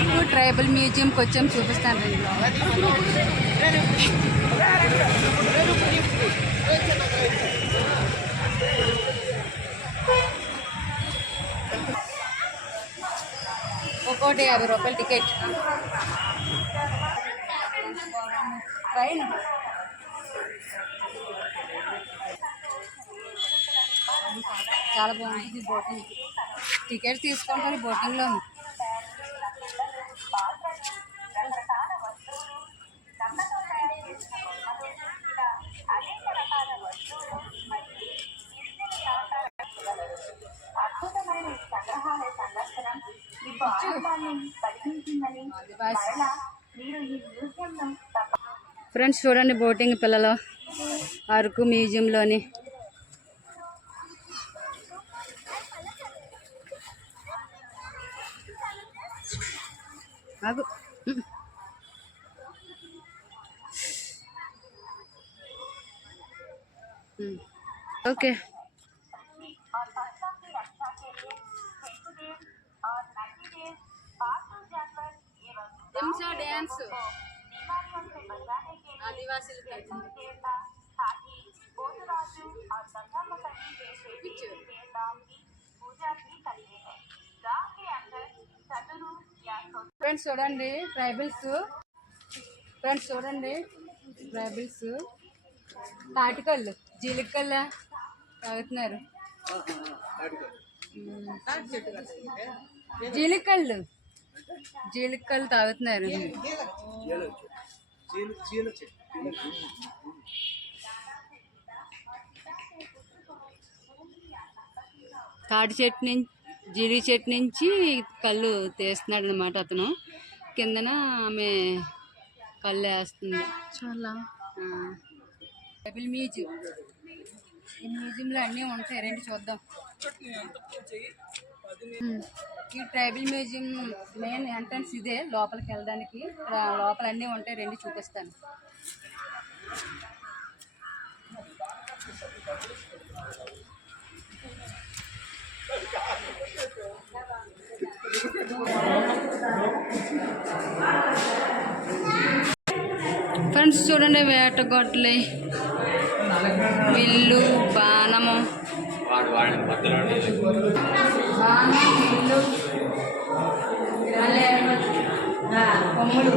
Araku tribal మ్యూజియంకి వచ్చాం చూపిస్తాను ఒక్కోటి యాభై రూపాయలు టికెట్. ట్రైన్? చాలా బాగుంటుంది బోటింగ్. టికెట్ తీసుకుంటారు బోటింగ్లో ఫ్రెండ్స్ చూడండి బోటింగ్ పిల్లలు అరకు మ్యూజియంలోని. हम्म। हम्म, ओके। डांस आदिवासी पूजा भी करते हैं गाँव के अंदर सदरू ఫ్రెండ్స్ చూడండి ట్రైబల్స్ ఫ్రెండ్స్ చూడండి ట్రైబల్స్ తాటికల్లు జీలికల్లు తాగుతున్నారు. జీలికల్లు జీలికల్లు తాగుతున్నారు. తాటి చెట్టు నుంచి జీడి చెట్టు నుంచి కళ్ళు తీస్తున్నాడు అనమాట అతను. కిందన ఆమె కళ్ళు వేస్తుంది. చాలా. డబుల్ మ్యూజియం ఈ మ్యూజియంలో అన్నీ ఉంటాయి. రండి చూద్దాం. ఈ ట్రైబల్ మ్యూజియం మెయిన్ ఎంట్రన్స్ ఇదే లోపలికి వెళ్ళడానికి. లోపల అన్నీ ఉంటాయి. రండి చూపిస్తాను. ఫ్రెండ్స్ చూడండి వేటగొడ్లు విల్లు బాణము బాణం విల్లు ఆ, కొమ్ములు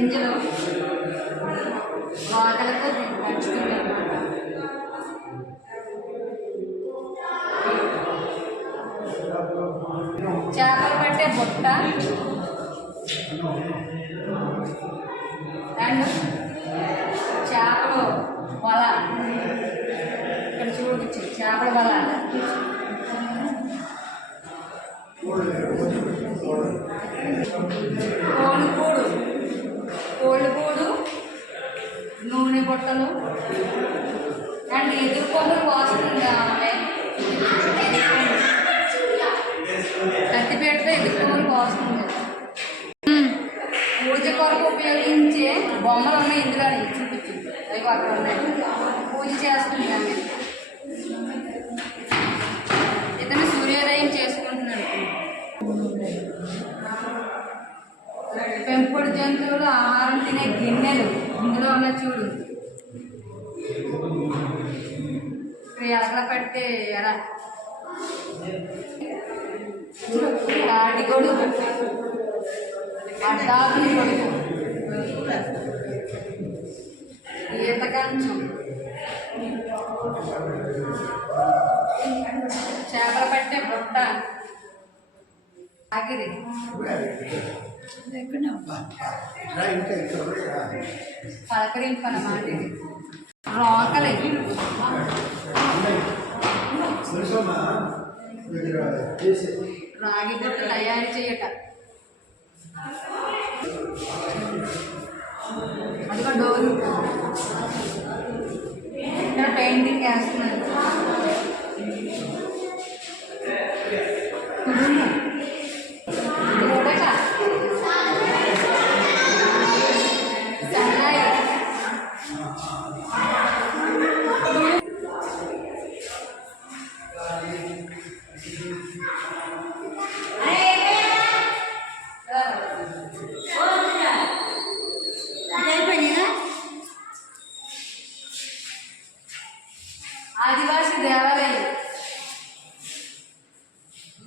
గింజలు వాటలతో దంచుతుంది అనమాట చేపలు పట్టే బుట్ట. అండ్ చేపలు వల. ఇక్కడ చూడొచ్చు చేపల వల. కోడిగూడు బుట్టలు అండ్ ఎదురు కొమ్మలు వాస్తుంది ఆమె? కత్తి పెడితే ఎదురు వాస్తుంది పూజ కొరకు ఉపయోగించే బొమ్మలు ఉన్నాయి ఇందులో చూపించు. అవి అక్కడ ఉన్నాయి. పూజ చేస్తుంది ఆమె ఇతను సూర్యోదయం చేసుకుంటున్నాడు. పెంపుడు జంతువులు ఆహారం తినే గిన్నెలు ఇందులో ఉన్న చూడు. పట్టే ఎర తాడిగొడు అడ్డాకుని కొడుకు. ఈత కంచం చేపల పట్టే బుట్ట. ఆగిరి. పలకరింపు అన్నమాట ఇది. రోకలి రాగి పొట్టు తయారు చేయట ఆదివాసి దేవాలయం.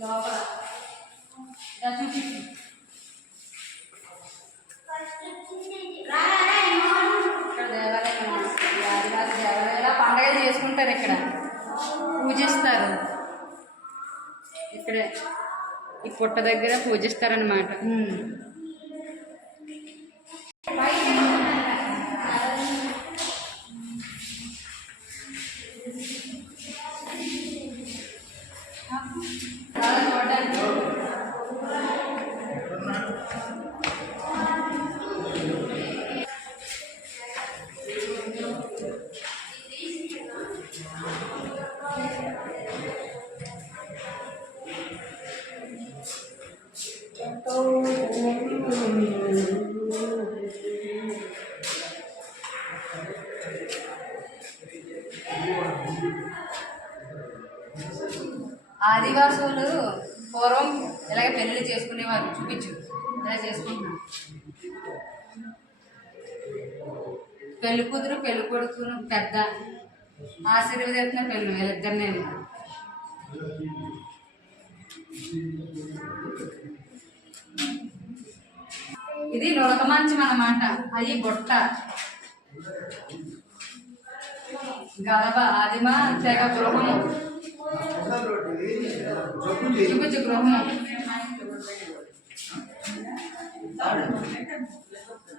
లోపల. దేవాలయం ఈ ఆదివాసి దేవాలయం. ఇలా చేసుకుంటారు ఇక్కడ. పూజిస్తారు. ఇక్కడే. ఈ పుట్ట దగ్గర పూజిస్తారనమాట ఆదివాసులు పూర్వం ఇలాగ పెళ్ళి చేసుకునేవారు చూపించు. ఇలా చేసుకుంటున్నారు పెళ్ళి కూతురు పెళ్ళి కొడుకును పెద్ద. ఆశీర్వదిస్తున్న పెళ్ళి వీళ్ళిద్దరు నేను ఇది నులక మంచం అన్నమాట. అది బొట్ట. గలబ ఆదిమ తెగ గృహము. చూపించు గృహము.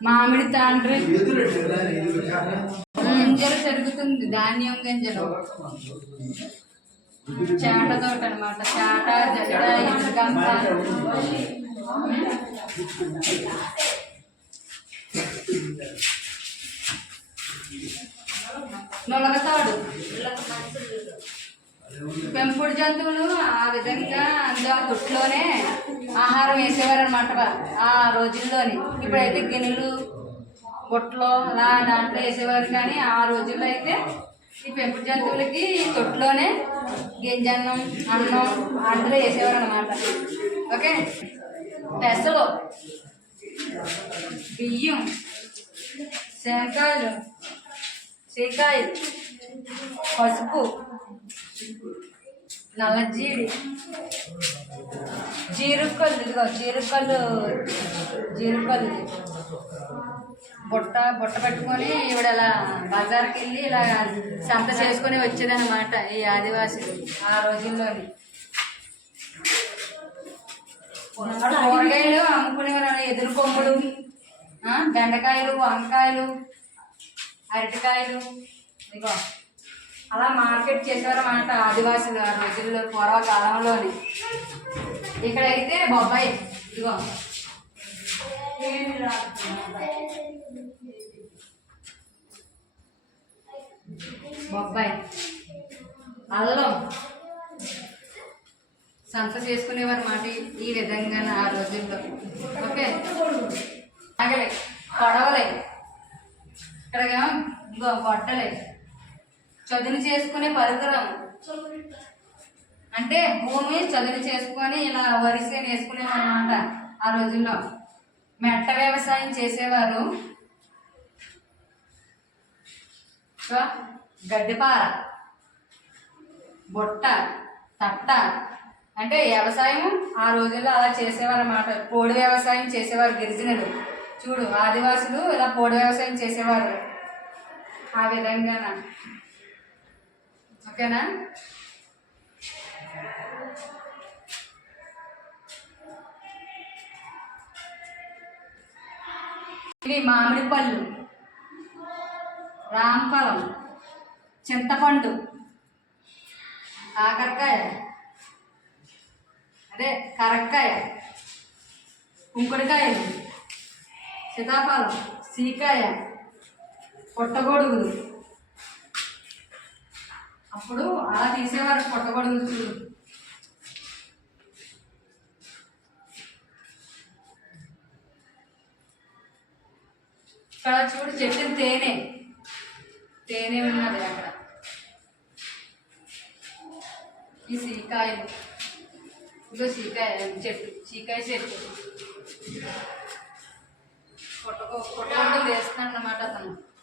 మామిడి తాండ్రి. గింజలు పెరుగుతుంది ధాన్యం గింజలు. చేట తోట అనమాట చేట జగడ ఇసుకంప నొలగతాడు పెంపుడు జంతువులు ఆ విధంగా అందులో తొట్టులోనే ఆహారం వేసేవారనమాట ఆ రోజుల్లోని. ఇప్పుడైతే గిన్నెలు బుట్టలో అలా దాంట్లో వేసేవారు కానీ ఆ రోజుల్లో అయితే ఈ పెంపుడు జంతువులకి తొట్టులోనే గింజన్నం అన్నం అందులో వేసేవారు అనమాట ఓకే? పెసలు బియ్యం శనకాయలు శ్రీకాయ పసుపు నల్ల జీడి జీరుకల్లు ఇదిగో జీరుకల్లు జీరుకల్లు. బుట్ట బుట్ట పెట్టుకొని ఈవిడ ఇలా బజార్కి వెళ్ళి ఇలా సంత చేసుకొని వచ్చేదన్నమాట ఈ ఆదివాసులు ఆ రోజుల్లోని. కూరగాయలు అమ్ముకునేవారు ఎదురు కొమ్ములు బెండకాయలు వంకాయలు అరటికాయలు ఇదిగో. అలా మార్కెట్ చేసేవారన్నమాట ఆదివాసులు ఆ రోజుల్లో పూర్వకాలంలోని ఇక్కడైతే బొబ్బాయి ఇదిగో. బొబ్బాయి అల్లం. సంత చేసుకునేవారు మాట ఈ విధంగా ఆ రోజుల్లో. ఓకే? ఆగలే. బట్టలే చదును చేసుకునే పరికరం. అంటే భూమి చదును చేసుకొని ఇలా వరిసే వేసుకునేదన్నమాట ఆ రోజుల్లో. మెట్ట వ్యవసాయం చేసేవారు. గడ్డిపార బుట్ట తట్ట అంటే వ్యవసాయం ఆ రోజుల్లో అలా చేసేవారు అన్నమాట పోడి వ్యవసాయం చేసేవారు గిరిజనులు. చూడు ఆదివాసులు ఇలా పోడి వ్యవసాయం చేసేవారు. ఆ విధంగా ఓకేనా? ఇవి మామిడి పళ్ళు. రాంఫలం చింతపండు. కాకరకాయ. అదే కరక్కాయ. కుంకుడుకాయలు. సీతాఫలం. సీకాయ. పొట్టగొడుగులు. అప్పుడు అలా తీసేవారు పొట్టగొడుగులు చూడు. ఇక్కడ చూడు చెట్టు తేనె. తేనె ఉన్నది అక్కడ. ఈ సీకాయలు. ఇదో సీకాయ చెట్టు సీకాయ చెట్టు. పొట్టకో పొట్టగొడుగులు వేస్తున్నాడు అన్నమాట అతను.